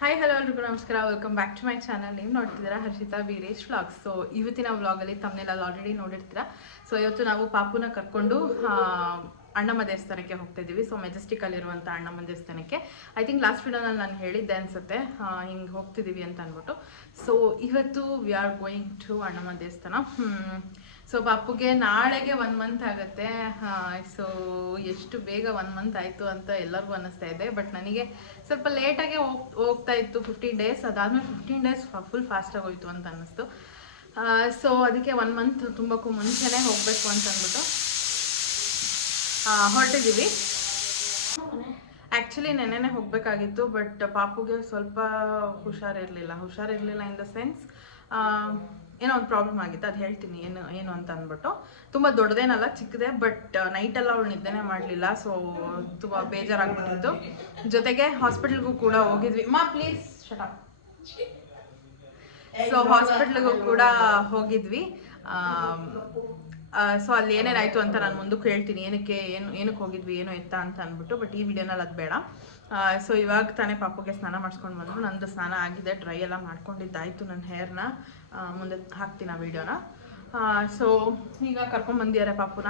Hi hello ಎಲ್ರಿಗೂ ನಮಸ್ಕಾರ, welcome back to my channel. ನೀವು ನೋಡ್ತಿದ್ದೀರಾ ಹರ್ಷಿತಾ ವೀರೇಶ್ ವ್ಲಾಗ್ಸ್. ಸೊ ಇವತ್ತಿನ ವ್ಲಾಗಲ್ಲಿ ತಮ್ಮನೆಲ್ಲ ಆಲ್ರೆಡಿ ನೋಡಿರ್ತೀರಾ. ಸೊ ಇವತ್ತು ನಾವು ಪಾಪುನ ಕರ್ಕೊಂಡು ಅಣ್ಣಮ್ಮ ದೇವಸ್ಥಾನಕ್ಕೆ ಹೋಗ್ತಾ ಇದ್ದೀವಿ. ಸೊ ಮೆಜೆಸ್ಟಿಕಲ್ಲಿರುವಂಥ ಅಣ್ಣಮ್ಮ ದೇವಸ್ಥಾನಕ್ಕೆ. ಐ ಥಿಂಕ್ ಲಾಸ್ಟ್ ವಿಡಿಯೋನಲ್ಲಿ ನಾನು ಹೇಳಿದ್ದೆ ಅನಿಸುತ್ತೆ, ಹಿಂಗೆ ಹೋಗ್ತಿದ್ದೀವಿ ಅಂತ ಅಂದ್ಬಿಟ್ಟು. ಸೊ ಇವತ್ತು we are going to Annamma ದೇವಸ್ಥಾನ. ಸೊ ಪಾಪುಗೆ ನಾಳೆಗೆ 1 ಮಂತ್ ಆಗುತ್ತೆ. ಸೊ ಎಷ್ಟು ಬೇಗ 1 ಮಂತ್ ಆಯಿತು ಅಂತ ಎಲ್ಲರಿಗೂ ಅನ್ನಿಸ್ತಾ ಇದೆ. ಬಟ್ ನನಗೆ ಸ್ವಲ್ಪ ಲೇಟಾಗೆ ಹೋಗ್ತಾ ಇತ್ತು, 15 ಡೇಸ್. ಅದಾದಮೇಲೆ 15 ಡೇಸ್ ಫುಲ್ ಫಾಸ್ಟಾಗಿ ಹೋಯಿತು ಅಂತ ಅನ್ನಿಸ್ತು. ಸೊ ಅದಕ್ಕೆ 1 ಮಂತ್ ತುಂಬಕ್ಕೂ ಮುಂಚೆನೇ ಹೋಗಬೇಕು ಅಂತ ಅಂದ್ಬಿಟ್ಟು ಹೊರಟಿದ್ದೀವಿ. ಆ್ಯಕ್ಚುಲಿ ನೆನ್ನೆನೇ ಹೋಗಬೇಕಾಗಿತ್ತು, ಬಟ್ ಪಾಪುಗೆ ಸ್ವಲ್ಪ ಹುಷಾರಿರಲಿಲ್ಲ ಇನ್ ದ ಸೆನ್ಸ್ ಏನೋ ಒಂದು ಪ್ರಾಬ್ಲಮ್ ಆಗಿತ್ತು. ಅದು ಹೇಳ್ತೀನಿ ಏನು ಅಂತ ಅಂದ್ಬಿಟ್ಟು. ತುಂಬ ದೊಡ್ಡದೇನಲ್ಲ, ಚಿಕ್ಕದೇ. ಬಟ್ ನೈಟೆಲ್ಲ ಅವಳು ನಿದ್ದೆನೇ ಮಾಡಲಿಲ್ಲ. ಸೊ ತುಂಬ ಬೇಜಾರಾಗ್ಬಿಟ್ಟಿತ್ತು. ಜೊತೆಗೆ ಹಾಸ್ಪಿಟಲ್ಗೂ ಕೂಡ ಹೋಗಿದ್ವಿ. Please shut. ಸೊ ಹಾಸ್ಪಿಟ್ಲಿಗೂ ಕೂಡ ಹೋಗಿದ್ವಿ. ಸೊ ಅಲ್ಲಿ ಏನೇನಾಯಿತು ಅಂತ ನಾನು ಮುಂದಕ್ಕೆ ಹೇಳ್ತೀನಿ, ಏನಕ್ಕೆ ಹೋಗಿದ್ವಿ, ಏನು ಎತ್ತ ಅಂತ ಅಂದ್ಬಿಟ್ಟು. ಬಟ್ ಈ ವಿಡಿಯೋನಲ್ಲಿ ಅದು ಬೇಡ. ಸೊ ಇವಾಗ ತಾನೇ ಪಾಪುಗೆ ಸ್ನಾನ ಮಾಡಿಸ್ಕೊಂಡು ಬಂದರು. ನಂದು ಸ್ನಾನ ಆಗಿದೆ, ಡ್ರೈ ಎಲ್ಲ ಮಾಡ್ಕೊಂಡಿದ್ದಾಯಿತು. ನನ್ನ ಹೇರ್ನ ಮುಂದೆ ಹಾಕ್ತೀನಿ ಆ ವಿಡಿಯೋನ. ಸೊ ಈಗ ಕರ್ಕೊಂಡ್ಬಂದಿದ್ದಾರೆ ಪಾಪುನ.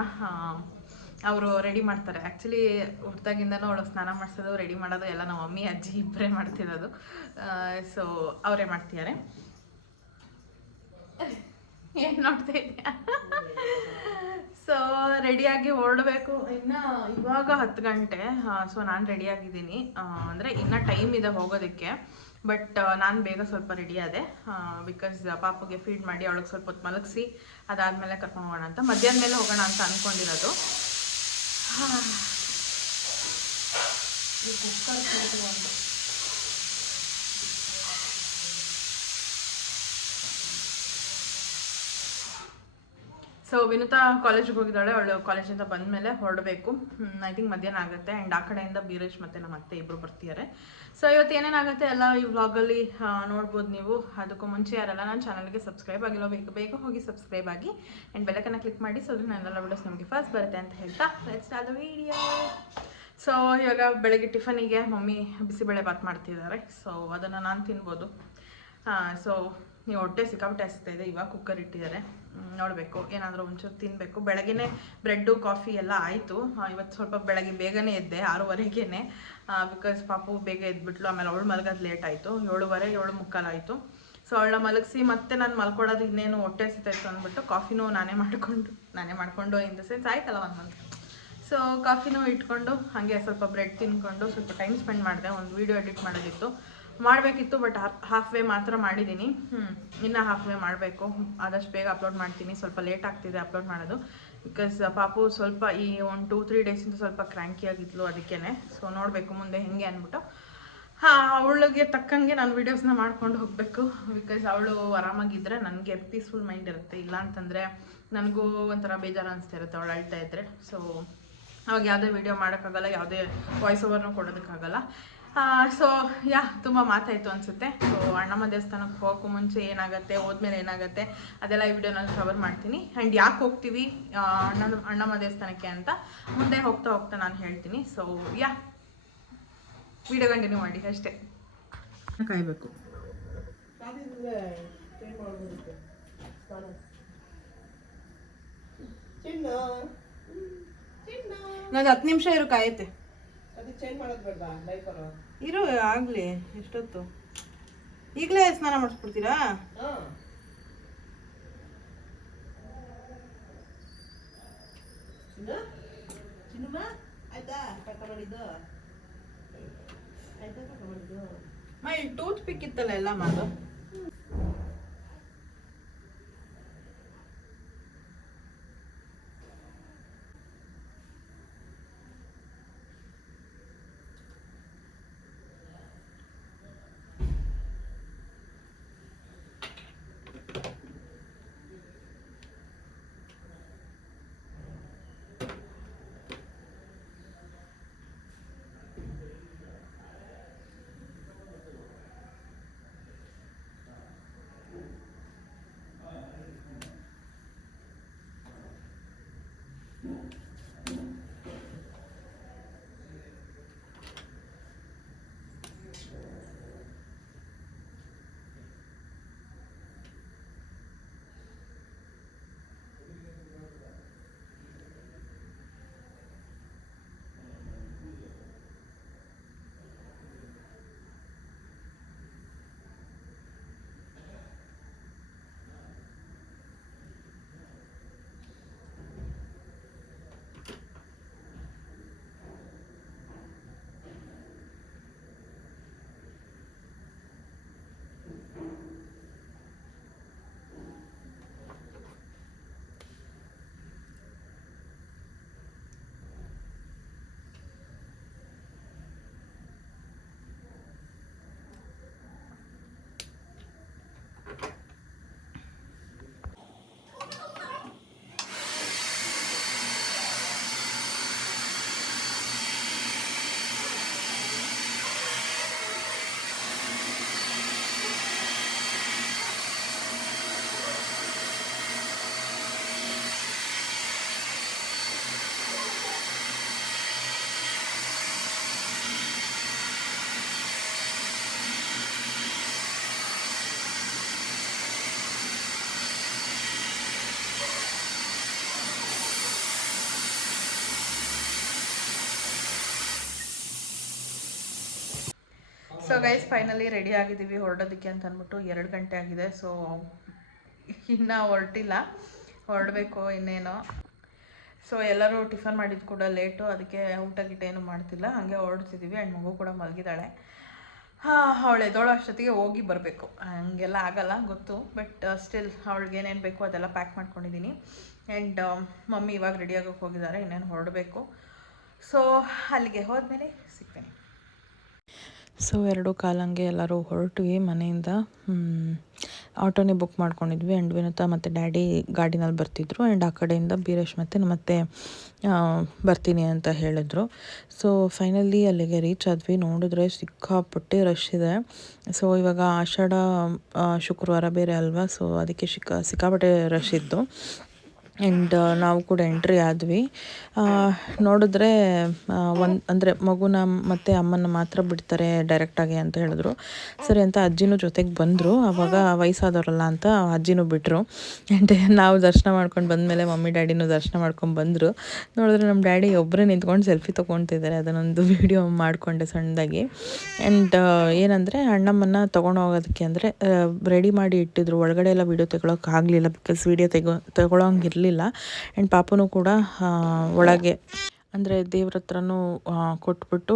ಅವರು ರೆಡಿ ಮಾಡ್ತಾರೆ. ಆ್ಯಕ್ಚುಲಿ ಹುಟ್ಟಿದಾಗಿಂದನೂ ಅವಳು ಸ್ನಾನ ಮಾಡಿಸೋದು, ರೆಡಿ ಮಾಡೋದು ಎಲ್ಲ ನಮ್ಮ ಮಮ್ಮಿ ಅಜ್ಜಿ ಇಬ್ಬರೇ ಮಾಡ್ತಿರೋದು. ಸೊ ಅವರೇ ಮಾಡ್ತಿದ್ದಾರೆ. ಏನು ನೋಡ್ತಾ ಇದೆಯಾ? ಸೊ ರೆಡಿಯಾಗಿ ಹೊರಡಬೇಕು. ಇನ್ನು ಇವಾಗ 10 ಗಂಟೆ. ಸೊ ನಾನು ರೆಡಿಯಾಗಿದ್ದೀನಿ. ಅಂದರೆ ಇನ್ನೂ ಟೈಮ್ ಇದೆ ಹೋಗೋದಕ್ಕೆ. ಬಟ್ ನಾನು ಬೇಗ ಸ್ವಲ್ಪ ರೆಡಿ ಆದೆ. ಬಿಕಾಸ್ ಪಾಪುಗೆ ಫೀಡ್ ಮಾಡಿ ಅವಳಿಗೆ ಸ್ವಲ್ಪ ಹೊತ್ತು ಮಲಗಿಸಿ ಅದಾದಮೇಲೆ ಕರ್ಕೊಂಡು ಹೋಗೋಣ ಅಂತ, ಮಧ್ಯಾಹ್ನ ಮೇಲೆ ಹೋಗೋಣ ಅಂತ ಅಂದ್ಕೊಂಡಿರೋದು. ಸೊ ವಿನುತಾ ಕಾಲೇಜಿಗೆ ಹೋಗಿದ್ದಾಳೆ. ಅವಳು ಕಾಲೇಜಿಂದ ಬಂದಮೇಲೆ ಹೊರಡಬೇಕು. ಐ ಥಿಂಕ್ ಮಧ್ಯಾಹ್ನ ಆಗುತ್ತೆ. ಆ್ಯಂಡ್ ಆ ಕಡೆಯಿಂದ ಬೀರೇಶ್ ಮತ್ತು ನಮ್ಮ ಅತ್ತೆ ಇಬ್ಬರು ಬರ್ತಿದ್ದಾರೆ. ಸೊ ಇವತ್ತು ಏನೇನಾಗುತ್ತೆ ಎಲ್ಲ ಈ ವ್ಲಾಗಲ್ಲಿ ನೋಡ್ಬೋದು ನೀವು. ಅದಕ್ಕೂ ಮುಂಚೆ ಯಾರೆಲ್ಲ ನನ್ನ ಚಾನಲ್ಗೆ ಸಬ್ಸ್ಕ್ರೈಬ್ ಆಗಿಲ್ಲ, ಬೇಗ ಹೋಗಿ ಸಬ್ಸ್ಕ್ರೈಬ್ ಆಗಿ ಆ್ಯಂಡ್ ಬೆಲ್ಲಕ್ಕನ್ನು ಕ್ಲಿಕ್ ಮಾಡಿ. ಸೊ ನನ್ನೆಲ್ಲ ವಿಡಿಯೋಸ್ ನಮಗೆ ಫಸ್ಟ್ ಬರುತ್ತೆ ಅಂತ ಹೇಳ್ತಾ let's start the video. So ಇವಾಗ ಬೆಳಗ್ಗೆ ಟಿಫನಿಗೆ ಮಮ್ಮಿ ಬಿಸಿಬೇಳೆ ಬಾತ್ ಮಾಡ್ತಿದ್ದಾರೆ. ಸೊ ಅದನ್ನು ನಾನು ತಿನ್ಬೋದು. ಸೊ ನೀವು ಹೊಟ್ಟೆ ಸಿಕ್ಕಾಪಟ್ಟೆ ಹಸ್ತಾ ಇದೆ. ಇವಾಗ ಕುಕ್ಕರ್ ಇಟ್ಟಿದ್ದಾರೆ, ನೋಡಬೇಕು ಏನಾದರೂ ಒಂಚೂರು ತಿನ್ನಬೇಕು. ಬೆಳಗ್ಗೆ ಬ್ರೆಡ್ಡು ಕಾಫಿ ಎಲ್ಲ ಆಯಿತು. ಇವತ್ತು ಸ್ವಲ್ಪ ಬೆಳಗ್ಗೆ ಬೇಗನೆ ಎದ್ದೆ, 6:30ಗೆ. ಬಿಕಾಸ್ ಪಾಪು ಬೇಗ ಎದ್ಬಿಟ್ಲು. ಆಮೇಲೆ ಅವಳು ಮಲಗೋದು ಲೇಟ್ ಆಯಿತು, 7:15 ಆಯಿತು. ಸೊ ಅವಳನ್ನ ಮಲಗಿಸಿ ಮತ್ತೆ ನಾನು ಮಲ್ಕೊಳ್ಳೋದು ಇನ್ನೇನು ಹೊಟ್ಟೆ ಸಿಗ್ತಾಯಿತ್ತು ಅಂದ್ಬಿಟ್ಟು ಕಾಫಿನೂ ನಾನೇ ಮಾಡಿಕೊಂಡು ಇನ್ ದ ಸೆನ್ಸ್ ಆಯ್ತಲ್ಲ 1 ಮಂತ್. ಸೊ ಕಾಫಿನೂ ಇಟ್ಕೊಂಡು ಹಾಗೆ ಸ್ವಲ್ಪ ಬ್ರೆಡ್ ತಿನ್ಕೊಂಡು ಸ್ವಲ್ಪ ಟೈಮ್ ಸ್ಪೆಂಡ್ ಮಾಡಿದೆ. ಒಂದು ವೀಡಿಯೋ ಎಡಿಟ್ ಮಾಡಬೇಕಿತ್ತು. ಬಟ್ ಹಾಫ್ ವೇ ಮಾತ್ರ ಮಾಡಿದ್ದೀನಿ. ಇನ್ನು ಹಾಫ್ ವೇ ಮಾಡಬೇಕು. ಆದಷ್ಟು ಬೇಗ ಅಪ್ಲೋಡ್ ಮಾಡ್ತೀನಿ. ಸ್ವಲ್ಪ ಲೇಟ್ ಆಗ್ತಿದೆ ಅಪ್ಲೋಡ್ ಮಾಡೋದು. ಬಿಕಾಸ್ ಪಾಪು ಸ್ವಲ್ಪ ಈ 1-2-3 ಡೇಸಿಂದ ಸ್ವಲ್ಪ ಕ್ರ್ಯಾಂಕಿ ಆಗಿದ್ಲು, ಅದಕ್ಕೇ. ಸೊ ನೋಡಬೇಕು ಮುಂದೆ ಹೆಂಗೆ ಅಂದ್ಬಿಟ್ಟು. ಅವಳಿಗೆ ತಕ್ಕಂಗೆ ನಾನು ವೀಡಿಯೋಸ್ನ ಮಾಡ್ಕೊಂಡು ಹೋಗಬೇಕು. ಬಿಕಾಸ್ ಅವಳು ಆರಾಮಾಗಿದ್ದರೆ ನನಗೆ ಪೀಸ್ಫುಲ್ ಮೈಂಡ್ ಇರುತ್ತೆ. ಇಲ್ಲ ಅಂತಂದರೆ ನನಗೂ ಒಂಥರ ಬೇಜಾರು ಅನಿಸ್ತಾ ಇರುತ್ತೆ ಅವಳು ಅಳ್ತಾ ಇದ್ದರೆ. ಸೊ ಅವಾಗ ಯಾವುದೇ ವೀಡಿಯೋ ಮಾಡೋಕ್ಕಾಗಲ್ಲ, ಯಾವುದೇ ವಾಯ್ಸ್ ಓವರ್ನೂ ಕೊಡೋದಕ್ಕಾಗಲ್ಲ. ಸೊ ತುಂಬ ಮಾತಾಯಿತು ಅನಿಸುತ್ತೆ. ಸೊ ಅಣ್ಣಮ್ಮ ದೇವಸ್ಥಾನಕ್ಕೆ ಹೋಗೋಕ್ಕೂ ಮುಂಚೆ ಏನಾಗುತ್ತೆ, ಹೋದ್ಮೇಲೆ ಏನಾಗುತ್ತೆ ಅದೆಲ್ಲ ಈ ವಿಡಿಯೋನಲ್ಲಿ ಕವರ್ ಮಾಡ್ತೀನಿ. ಆ್ಯಂಡ್ ಯಾಕೆ ಹೋಗ್ತೀವಿ ಅಣ್ಣಮ್ಮ ದೇವಸ್ಥಾನಕ್ಕೆ ಅಂತ ಮುಂದೆ ಹೋಗ್ತಾ ನಾನು ಹೇಳ್ತೀನಿ. ಸೊ ವಿಡಿಯೋ ಕಂಟಿನ್ಯೂ ಮಾಡಿ ಅಷ್ಟೇ. ಕಾಯಬೇಕು. ನಾನು 10 ನಿಮಿಷ ಇರು, ಕಾಯುತ್ತೆ. ಇರು ಆಗ್ಲಿ, ಎಷ್ಟೊತ್ತು? ಈಗಲೇ ಸ್ನಾನ ಮಾಡಿಸ್ಬಿಡ್ತೀರಾ? ಟೂತ್ ಪಿಕ್ ಇತ್ತಲ್ಲ ಎಲ್ಲ ಮಾಡು. ಸೊ ಗೈಸ್ ಫೈನಲಿ ರೆಡಿ ಆಗಿದ್ದೀವಿ ಹೊರಡೋದಕ್ಕೆ ಅಂತ ಅಂದ್ಬಿಟ್ಟು 2 ಗಂಟೆ ಆಗಿದೆ. ಸೊ ಇನ್ನೂ ಹೊರಟಿಲ್ಲ, ಹೊರಡಬೇಕು ಇನ್ನೇನು. ಸೊ ಎಲ್ಲರೂ ಟಿಫನ್ ಮಾಡಿದ್ದು ಕೂಡ ಲೇಟು, ಅದಕ್ಕೆ ಊಟ ಗಿಟ ಏನು ಮಾಡ್ತಿಲ್ಲ, ಹಾಗೆ ಹೊರಡ್ತಿದ್ದೀವಿ. ಆ್ಯಂಡ್ ಮಗು ಕೂಡ ಮಲಗಿದ್ದಾಳೆ. ಅವಳು ಎದ್ದೋಳೋ ಅಷ್ಟೊತ್ತಿಗೆ ಹೋಗಿ ಬರಬೇಕು. ಹಂಗೆಲ್ಲ ಆಗಲ್ಲ ಗೊತ್ತು, ಬಟ್ ಸ್ಟಿಲ್ ಅವಳಿಗೆ ಏನೇನು ಬೇಕು ಅದೆಲ್ಲ ಪ್ಯಾಕ್ ಮಾಡ್ಕೊಂಡಿದ್ದೀನಿ. ಆ್ಯಂಡ್ ಮಮ್ಮಿ ಇವಾಗ ರೆಡಿಯಾಗೋಕ್ಕೆ ಹೋಗಿದ್ದಾರೆ, ಇನ್ನೇನು ಹೊರಡಬೇಕು. ಸೊ ಅಲ್ಲಿಗೆ ಹೋದ್ಮೇಲೆ ಸಿಗ್ತೇನೆ. ಸೊ 2:15 ಎಲ್ಲರೂ ಹೊರಟ್ವಿ ಮನೆಯಿಂದ. ಆಟೋನೇ ಬುಕ್ ಮಾಡ್ಕೊಂಡಿದ್ವಿ. ಆ್ಯಂಡ್ ವಿನುತಾ ಮತ್ತು ಡ್ಯಾಡಿ ಗಾಡಿನಲ್ಲಿ ಬರ್ತಿದ್ರು. ಆ್ಯಂಡ್ ಆ ಕಡೆಯಿಂದ ಬೀರೇಶ್ ಮತ್ತೆ ಬರ್ತೀನಿ ಅಂತ ಹೇಳಿದ್ರು. ಸೊ ಫೈನಲಿ ಅಲ್ಲಿಗೆ ರೀಚ್ ಆದ್ವಿ. ನೋಡಿದ್ರೆ ಸಿಕ್ಕಾಪಟ್ಟೆ ರಶ್ ಇದೆ. ಸೊ ಇವಾಗ ಆಷಾಢ ಶುಕ್ರವಾರ ಬೇರೆ ಅಲ್ವಾ, ಸೊ ಅದಕ್ಕೆ ಸಿಕ್ಕಾಪಟ್ಟೆ ರಶ್ ಇತ್ತು. ಆ್ಯಂಡ್ ನಾವು ಕೂಡ ಎಂಟ್ರಿ ಆದ್ವಿ. ನೋಡಿದ್ರೆ ಅಂದರೆ ಮಗುನ ಮತ್ತು ಅಮ್ಮನ ಮಾತ್ರ ಬಿಡ್ತಾರೆ ಡೈರೆಕ್ಟಾಗಿ ಅಂತ ಹೇಳಿದ್ರು. ಸರಿ ಅಂತ ಅಜ್ಜಿನೂ ಜೊತೆಗೆ ಬಂದರು. ಆವಾಗ ವಯಸ್ಸಾದವರಲ್ಲ ಅಂತ ಅಜ್ಜಿನೂ ಬಿಟ್ಟರು. ಆ್ಯಂಡ್ ನಾವು ದರ್ಶನ ಮಾಡ್ಕೊಂಡು ಬಂದಮೇಲೆ ಮಮ್ಮಿ ಡ್ಯಾಡಿನೂ ದರ್ಶನ ಮಾಡ್ಕೊಂಡು ಬಂದರು. ನೋಡಿದ್ರೆ ನಮ್ಮ ಡ್ಯಾಡಿ ಒಬ್ಬರೇ ನಿಂತ್ಕೊಂಡು ಸೆಲ್ಫಿ ತೊಗೊಳ್ತಿದ್ದಾರೆ. ಅದನ್ನೊಂದು ವಿಡಿಯೋ ಮಾಡಿಕೊಂಡೆ ಸಣ್ಣದಾಗಿ. ಆ್ಯಂಡ್ ಏನಂದರೆ ಅಣ್ಣಮ್ಮನ್ನ ತೊಗೊಂಡೋಗೋದಕ್ಕೆ ಅಂದರೆ ರೆಡಿ ಮಾಡಿ ಇಟ್ಟಿದ್ರು. ಒಳಗಡೆ ಎಲ್ಲ ವೀಡಿಯೋ ತೆಗೊಳೋಕ್ಕಾಗಲಿಲ್ಲ, ಬಿಕಾಸ್ ವೀಡಿಯೋ ತೆಗೊಳೋಂಗಿರಲಿಲ್ಲ. ಆ್ಯಂಡ್ ಪಾಪನೂ ಕೂಡ ಒಳಗೆ ಅಂದರೆ ದೇವ್ರ ಹತ್ರನೂ ಕೊಟ್ಬಿಟ್ಟು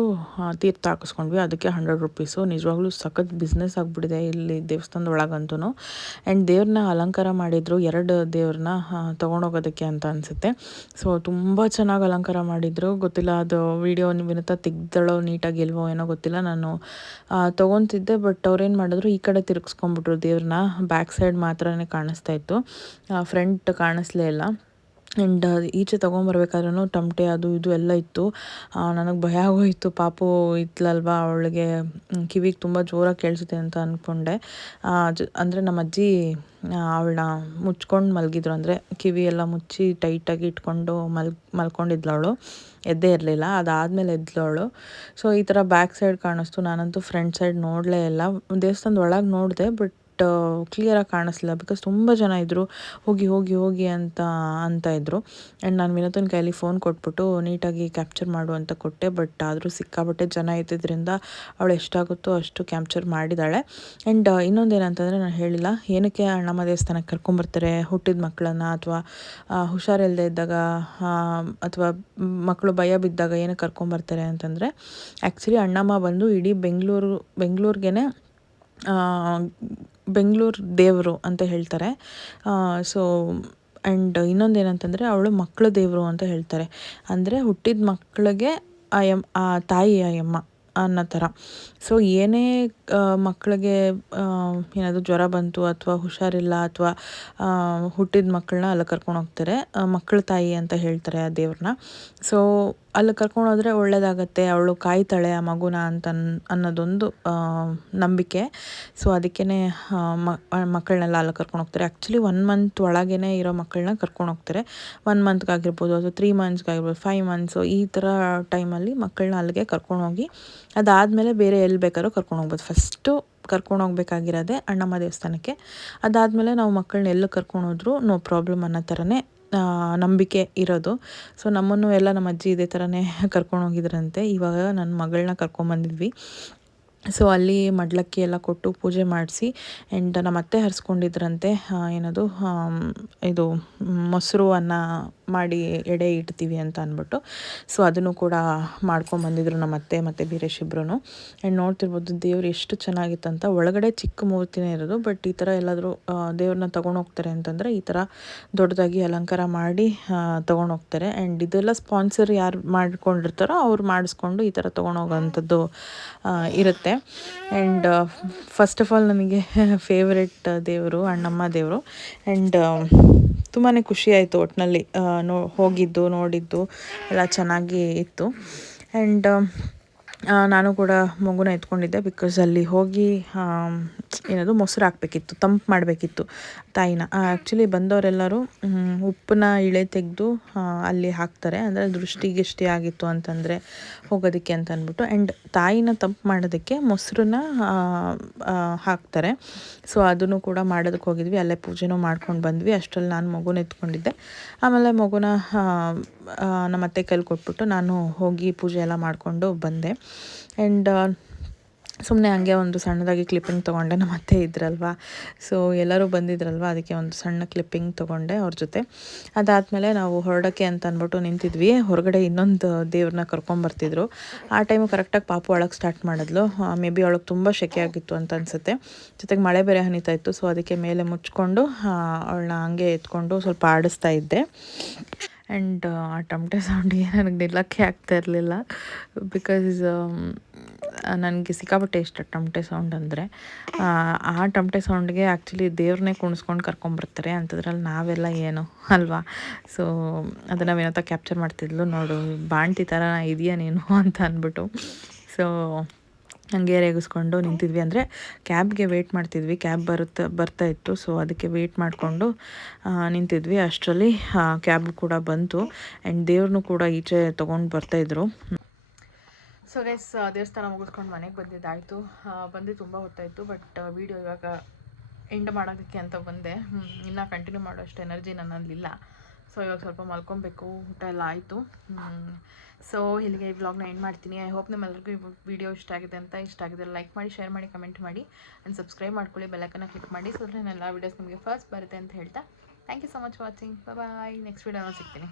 ತೀರ್ಥ ಹಾಕಿಸ್ಕೊಂಡ್ವಿ. ಅದಕ್ಕೆ 100 ರೂಪೀಸು. ನಿಜವಾಗ್ಲೂ ಸಖತ್ ಬಿಸ್ನೆಸ್ ಆಗಿಬಿಟ್ಟಿದೆ ಇಲ್ಲಿ ದೇವಸ್ಥಾನದ ಒಳಗಂತೂ. ಆ್ಯಂಡ್ ದೇವ್ರನ್ನ ಅಲಂಕಾರ ಮಾಡಿದರು, 2 ದೇವ್ರನ್ನ ತೊಗೊಂಡೋಗೋದಕ್ಕೆ ಅಂತ ಅನಿಸುತ್ತೆ. ಸೊ ತುಂಬ ಚೆನ್ನಾಗಿ ಅಲಂಕಾರ ಮಾಡಿದರು. ಗೊತ್ತಿಲ್ಲ ಅದು ವೀಡಿಯೋ ವಿನುತಾ ತೆಗ್ದಳೋ ನೀಟಾಗಿ ಇಲ್ವೋ ಏನೋ ಗೊತ್ತಿಲ್ಲ. ನಾನು ತೊಗೊತಿದ್ದೆ, ಬಟ್ ಅವ್ರೇನು ಮಾಡಿದ್ರು, ಈ ಕಡೆ ತಿರುಗಿಸ್ಕೊಂಡ್ಬಿಟ್ರು ದೇವ್ರನ್ನ. ಬ್ಯಾಕ್ ಸೈಡ್ ಮಾತ್ರನೇ ಕಾಣಿಸ್ತಾ ಇತ್ತು, ಫ್ರಂಟ್ ಕಾಣಿಸ್ಲೇ ಇಲ್ಲ. ಆ್ಯಂಡ್ ಈಚೆ ತೊಗೊಂಬರ್ಬೇಕಾದ್ರೂ ಟಮಟೆ ಅದು ಇದು ಎಲ್ಲ ಇತ್ತು. ನನಗೆ ಭಯ ಆಗೋಯಿತು. ಪಾಪು ಇತ್ತಲ್ವಾ, ಅವಳಿಗೆ ಕಿವಿಗೆ ತುಂಬ ಜೋರಾಗಿ ಕೇಳಿಸುತ್ತೆ ಅಂತ ಅಂದ್ಕೊಂಡೆ. ಅಂದರೆ ನಮ್ಮ ಅಜ್ಜಿ ಅವಳನ್ನ ಮುಚ್ಕೊಂಡು ಮಲಗಿದ್ರು, ಅಂದರೆ ಕಿವಿ ಎಲ್ಲ ಮುಚ್ಚಿ ಟೈಟಾಗಿ ಇಟ್ಕೊಂಡು ಮಲ್ಕೊಂಡಿದ್ಲು. ಅವಳು ಎದ್ದೇ ಇರಲಿಲ್ಲ. ಅದಾದಮೇಲೆ ಎದ್ಲವಳು. ಸೊ ಈ ಥರ ಬ್ಯಾಕ್ ಸೈಡ್ ಕಾಣಿಸ್ತು. ನಾನಂತೂ ಫ್ರಂಟ್ ಸೈಡ್ ನೋಡಲೇ ಇಲ್ಲ. ದೇವಸ್ಥಾನದ ಒಳಗೆ ನೋಡಿದೆ, ಬಟ್ ಕ್ಲಿಯರಾಗಿ ಕಾಣಿಸ್ಲಿಲ್ಲ, ಬಿಕಾಸ್ ತುಂಬ ಜನ ಇದ್ದರು. ಹೋಗಿ ಹೋಗಿ ಹೋಗಿ ಅಂತ ಇದ್ದರು. ಆ್ಯಂಡ್ ನಾನು ವಿನೋದನ ಕೈಯಲ್ಲಿ ಫೋನ್ ಕೊಟ್ಬಿಟ್ಟು ನೀಟಾಗಿ ಕ್ಯಾಪ್ಚರ್ ಮಾಡು ಅಂತ ಕೊಟ್ಟೆ. ಬಟ್ ಆದರೂ ಸಿಕ್ಕಾಬಟ್ಟೆ ಜನ ಇದ್ದಿದ್ದರಿಂದ ಅವಳು ಎಷ್ಟಾಗುತ್ತೋ ಅಷ್ಟು ಕ್ಯಾಪ್ಚರ್ ಮಾಡಿದ್ದಾಳೆ. ಆ್ಯಂಡ್ ಇನ್ನೊಂದೇನಂತಂದರೆ, ನಾನು ಹೇಳಿಲ್ಲ ಏನಕ್ಕೆ ಅಣ್ಣಮ್ಮ ದೇವಸ್ಥಾನಕ್ಕೆ ಕರ್ಕೊಂಬರ್ತಾರೆ ಹುಟ್ಟಿದ ಮಕ್ಕಳನ್ನು, ಅಥವಾ ಹುಷಾರಿಲ್ಲದೆ ಇದ್ದಾಗ ಅಥವಾ ಮಕ್ಕಳು ಭಯ ಬಿದ್ದಾಗ ಏನಕ್ಕೆ ಕರ್ಕೊಂಬರ್ತಾರೆ ಅಂತಂದರೆ, ಆ್ಯಕ್ಚುಲಿ ಅಣ್ಣಮ್ಮ ಬಂದು ಇಡೀ ಬೆಂಗಳೂರಿಗೇ ಬೆಂಗಳೂರು ದೇವರು ಅಂತ ಹೇಳ್ತಾರೆ. ಸೊ ಆ್ಯಂಡ್ ಇನ್ನೊಂದೇನಂತಂದರೆ, ಅವಳು ಮಕ್ಕಳ ದೇವರು ಅಂತ ಹೇಳ್ತಾರೆ. ಅಂದರೆ ಹುಟ್ಟಿದ ಮಕ್ಕಳಿಗೆ ತಾಯಿ ಆಯಮ್ಮ ಅನ್ನೋ ಥರ. ಸೊ ಏನೇ ಮಕ್ಕಳಿಗೆ ಏನಾದರೂ ಜ್ವರ ಬಂತು ಅಥವಾ ಹುಷಾರಿಲ್ಲ ಅಥವಾ ಹುಟ್ಟಿದ ಮಕ್ಕಳನ್ನ ಅಲ್ಲಿ ಕರ್ಕೊಂಡು ಹೋಗ್ತಾರೆ, ಮಕ್ಕಳ ತಾಯಿ ಅಂತ ಹೇಳ್ತಾರೆ ಆ ದೇವ್ರನ್ನ. ಸೊ ಅಲ್ಲಿ ಕರ್ಕೊಂಡೋದ್ರೆ ಒಳ್ಳೆಯದಾಗತ್ತೆ, ಅವಳು ಕಾಯ್ತಾಳೆ ಆ ಮಗುನ ಅನ್ನೋದೊಂದು ನಂಬಿಕೆ. ಸೊ ಅದಕ್ಕೇ ಮಕ್ಕಳನ್ನೆಲ್ಲ ಅಲ್ಲಿ ಕರ್ಕೊಂಡು ಹೋಗ್ತಾರೆ. ಆ್ಯಕ್ಚುಲಿ 1 ಮಂತ್ ಒಳಗೇ ಇರೋ ಮಕ್ಕಳನ್ನ ಕರ್ಕೊಂಡು ಹೋಗ್ತಾರೆ. 1 ಮಂತ್ಗಾಗಿರ್ಬೋದು ಅಥವಾ 3 ಮಂತ್ಸ್ಗಾಗಿರ್ಬೋದು, 5 ಮಂತ್ಸು ಈ ಥರ ಟೈಮಲ್ಲಿ ಮಕ್ಕಳನ್ನ ಅಲ್ಲಿಗೆ ಕರ್ಕೊಂಡೋಗಿ ಅದಾದಮೇಲೆ ಬೇರೆ ಎಲ್ಲಿ ಬೇಕಾದ್ರೂ ಕರ್ಕೊಂಡು ಹೋಗ್ಬೋದು. ಫಸ್ಟು ಕರ್ಕೊಂಡು ಹೋಗ್ಬೇಕಾಗಿರೋದೆ ಅಣ್ಣಮ್ಮ ದೇವಸ್ಥಾನಕ್ಕೆ. ಅದಾದಮೇಲೆ ನಾವು ಮಕ್ಕಳನ್ನ ಎಲ್ಲ ಕರ್ಕೊಂಡೋದ್ರು ನೋ ಪ್ರಾಬ್ಲಮ್ ಅನ್ನೋ ಥರನೇ ನಂಬಿಕೆ ಇರೋದು. ಸೊ ನಮ್ಮನ್ನು ಎಲ್ಲ ನಮ್ಮ ಅಜ್ಜಿ ಇದೇ ಥರನೇ ಕರ್ಕೊಂಡೋಗಿದ್ರಂತೆ. ಇವಾಗ ನನ್ನ ಮಗಳನ್ನ ಕರ್ಕೊಂಬಂದಿದ್ವಿ. ಸೊ ಅಲ್ಲಿ ಮಡ್ಲಕ್ಕಿ ಎಲ್ಲ ಕೊಟ್ಟು ಪೂಜೆ ಮಾಡಿಸಿ, ಆ್ಯಂಡ್ ನಮ್ಮ ಅತ್ತೆ ಹರಿಸ್ಕೊಂಡಿದ್ರಂತೆ ಏನದು ಇದು ಮೊಸರು ಅನ್ನ ಮಾಡಿ ಎಡೆ ಇಡ್ತೀವಿ ಅಂತ ಅಂದ್ಬಿಟ್ಟು. ಸೊ ಅದನ್ನು ಕೂಡ ಮಾಡ್ಕೊಂಬಂದಿದ್ರು ನಮ್ಮ ಅತ್ತೆ ಮತ್ತು ಬೀರೇಶ್ ಇಬ್ರು. ಆ್ಯಂಡ್ ನೋಡ್ತಿರ್ಬೋದು ದೇವ್ರು ಎಷ್ಟು ಚೆನ್ನಾಗಿತ್ತಂತ. ಒಳಗಡೆ ಚಿಕ್ಕ ಮೂರ್ತಿನೇ ಇರೋದು, ಬಟ್ ಈ ಥರ ಎಲ್ಲಾದರೂ ದೇವ್ರನ್ನ ತೊಗೊಂಡೋಗ್ತಾರೆ ಅಂತಂದರೆ ಈ ಥರ ದೊಡ್ಡದಾಗಿ ಅಲಂಕಾರ ಮಾಡಿ ತೊಗೊಂಡೋಗ್ತಾರೆ. ಆ್ಯಂಡ್ ಇದೆಲ್ಲ ಸ್ಪಾನ್ಸರ್ ಯಾರು ಮಾಡ್ಕೊಂಡಿರ್ತಾರೋ ಅವ್ರು ಮಾಡಿಸ್ಕೊಂಡು ಈ ಥರ ತೊಗೊಂಡೋಗೋವಂಥದ್ದು ಇರುತ್ತೆ. ಆ್ಯಂಡ್ ಫಸ್ಟ್ ಆಫ್ ಆಲ್ ನನಗೆ ಫೇವ್ರೆಟ್ ದೇವರು ಅಣ್ಣಮ್ಮ ದೇವರು. ಆ್ಯಂಡ್ ತುಂಬಾ ಖುಷಿ ಆಯಿತು ಒಟ್ಟಿನಲ್ಲಿ ಹೋಗಿದ್ದು ನೋಡಿದ್ದು ಎಲ್ಲ ಚೆನ್ನಾಗಿ ಇತ್ತು. ಆ್ಯಂಡ್ ನಾನು ಕೂಡ ಮಗುನ ಎತ್ಕೊಂಡಿದ್ದೆ, ಬಿಕಾಸ್ ಅಲ್ಲಿ ಹೋಗಿ ಏನದು ಮೊಸರು ಹಾಕಬೇಕಿತ್ತು, ತಂಪು ಮಾಡಬೇಕಿತ್ತು ತಾಯಿನ. ಆ್ಯಕ್ಚುಲಿ ಬಂದವರೆಲ್ಲರೂ ಉಪ್ಪನ್ನ ಇಳೆ ತೆಗೆದು ಅಲ್ಲಿ ಹಾಕ್ತಾರೆ, ಅಂದರೆ ದೃಷ್ಟಿ ಆಗಿತ್ತು ಅಂತಂದರೆ ಹೋಗೋದಕ್ಕೆ ಅಂತ ಅಂದ್ಬಿಟ್ಟು. ಆ್ಯಂಡ್ ತಾಯಿನ ತಂಪು ಮಾಡೋದಕ್ಕೆ ಮೊಸರನ್ನ ಹಾಕ್ತಾರೆ. ಸೊ ಅದನ್ನು ಕೂಡ ಮಾಡೋದಕ್ಕೆ ಹೋಗಿದ್ವಿ. ಅಲ್ಲೇ ಪೂಜೆನೂ ಮಾಡ್ಕೊಂಡು ಬಂದ್ವಿ. ಅಷ್ಟರಲ್ಲಿ ನಾನು ಮಗುನ ಎತ್ಕೊಂಡಿದ್ದೆ. ಆಮೇಲೆ ಮಗುನ ನಮ್ಮ ಅತ್ತೆ ಕೈಲಿ ಕೊಟ್ಬಿಟ್ಟು ನಾನು ಹೋಗಿ ಪೂಜೆ ಎಲ್ಲ ಮಾಡಿಕೊಂಡು ಬಂದೆ. ಆ್ಯಂಡ್ ಸುಮ್ಮನೆ ಹಂಗೆ ಒಂದು ಸಣ್ಣದಾಗಿ ಕ್ಲಿಪ್ಪಿಂಗ್ ತೊಗೊಂಡೆ, ನಮ್ಮ ಅತ್ತೆ ಇದ್ರಲ್ವ, ಸೊ ಎಲ್ಲರೂ ಬಂದಿದ್ರಲ್ವ, ಅದಕ್ಕೆ ಒಂದು ಸಣ್ಣ ಕ್ಲಿಪ್ಪಿಂಗ್ ತೊಗೊಂಡೆ ಅವ್ರ ಜೊತೆ. ಅದಾದಮೇಲೆ ನಾವು ಹೊರಡೋಕ್ಕೆ ಅಂತ ಅಂದ್ಬಿಟ್ಟು ನಿಂತಿದ್ವಿ. ಹೊರಗಡೆ ಇನ್ನೊಂದು ದೇವ್ರನ್ನ ಕರ್ಕೊಂಬರ್ತಿದ್ರು. ಆ ಟೈಮು ಕರೆಕ್ಟಾಗಿ ಪಾಪು ಅಳಕ್ಕೆ ಸ್ಟಾರ್ಟ್ ಮಾಡಿದ್ಲು. ಮೇ ಬಿ ಅವಳಿಗೆ ತುಂಬ ಸೆಕೆ ಆಗಿತ್ತು ಅಂತ ಅನಿಸುತ್ತೆ. ಜೊತೆಗೆ ಮಳೆ ಬೇರೆ ಹನಿತಾ ಇತ್ತು. ಸೊ ಅದಕ್ಕೆ ಮೇಲೆ ಮುಚ್ಕೊಂಡು ಅವಳನ್ನ ಹಂಗೆ ಎತ್ಕೊಂಡು ಸ್ವಲ್ಪ ಆಡಿಸ್ತಾ ಇದ್ದೆ. ಆ್ಯಂಡ್ ಆ ಟಮಟೆ ಸೌಂಡಿಗೆ ನನಗೆ ನಿಲ್ಲಕ್ಕೆ ಆಗ್ತಾ ಇರಲಿಲ್ಲ. ಬಿಕಾಸ್ ನನಗೆ ಸಿಕ್ಕಾಪಟ್ಟೆ ಇಷ್ಟ ಟಮಟೆ ಸೌಂಡ್ ಅಂದರೆ. ಆ ಟಮಟೆ ಸೌಂಡ್ಗೆ ಆ್ಯಕ್ಚುಲಿ ದೇವ್ರನ್ನೇ ಕುಣಿಸ್ಕೊಂಡು ಕರ್ಕೊಂಬರ್ತಾರೆ, ಅಂಥದ್ರಲ್ಲಿ ನಾವೆಲ್ಲ ಏನು ಅಲ್ವಾ. ಸೊ ಅದನ್ನು ವಿನೋತ ಕ್ಯಾಪ್ಚರ್ ಮಾಡ್ತಿದ್ಲು, ನೋಡು ಬಾಣ್ತಿ ಥರ ಇದೆಯಾ ನೀನು ಅಂತ ಅಂದ್ಬಿಟ್ಟು. ಸೊ ಹಂಗೆ ರೇಗಿಸ್ಕೊಂಡು ನಿಂತಿದ್ವಿ. ಅಂದರೆ ಕ್ಯಾಬ್ಗೆ ವೆಯ್ಟ್ ಮಾಡ್ತಿದ್ವಿ, ಕ್ಯಾಬ್ ಬರ್ತಾ ಇತ್ತು. ಸೊ ಅದಕ್ಕೆ ವೆಯ್ಟ್ ಮಾಡಿಕೊಂಡು ನಿಂತಿದ್ವಿ. ಅಷ್ಟರಲ್ಲಿ ಕ್ಯಾಬ್ ಕೂಡ ಬಂತು ಆ್ಯಂಡ್ ದೇವ್ರನ್ನೂ ಕೂಡ ಈಚೆ ತೊಗೊಂಡು ಬರ್ತಾಯಿದ್ರು. ಸೊ ಗೈಸ್, ದೇವಸ್ಥಾನ ಮುಗಿಸ್ಕೊಂಡು ಮನೆಗೆ ಬಂದಿದ್ದಾಯಿತು. ಬಂದು ತುಂಬ ಹೊತ್ತಾಯಿತು. ಬಟ್ ವೀಡಿಯೋ ಇವಾಗ ಎಂಡ್ ಮಾಡೋದಕ್ಕೆ ಅಂತ ಬಂದೆ. ಇನ್ನೂ ಕಂಟಿನ್ಯೂ ಮಾಡೋಷ್ಟು ಎನರ್ಜಿ ನನ್ನಲ್ಲಿಲ್ಲ. ಸೊ ಇವಾಗ ಸ್ವಲ್ಪ ಮಲ್ಕೊಬೇಕು, ಊಟ ಎಲ್ಲ ಆಯಿತು. ಸೊ ಇಲ್ಲಿಗೆ ಈ ವ್ಲಾಗ್ನ ಎಂಡ್ ಮಾಡ್ತೀನಿ. ಐ ಹೋಪ್ ನಿಮ್ಮೆಲ್ಲರಿಗೂ ಈ ವಿಡಿಯೋ ಇಷ್ಟ ಆಗಿದೆ ಅಂತ. ಇಷ್ಟ ಆಗಿದ್ರೆ ಲೈಕ್ ಮಾಡಿ, ಶೇರ್ ಮಾಡಿ, ಕಮೆಂಟ್ ಮಾಡಿ ಆ್ಯಂಡ್ ಸಬ್ಸ್ಕ್ರೈಬ್ ಮಾಡ್ಕೊಳ್ಳಿ, ಬೆಲ್ಲೈಕನ್ನ ಕ್ಲಿಕ್ ಮಾಡಿ. ಸೊ ನಾನು ಎಲ್ಲ ವೀಡಿಯೋಸ್ ನಿಮಗೆ ಫಸ್ಟ್ ಬರುತ್ತೆ ಅಂತ ಹೇಳ್ತಾ thank you so much watching. Bye. Next ವೀಡಿಯೋನ ಸಿಗ್ತೀನಿ.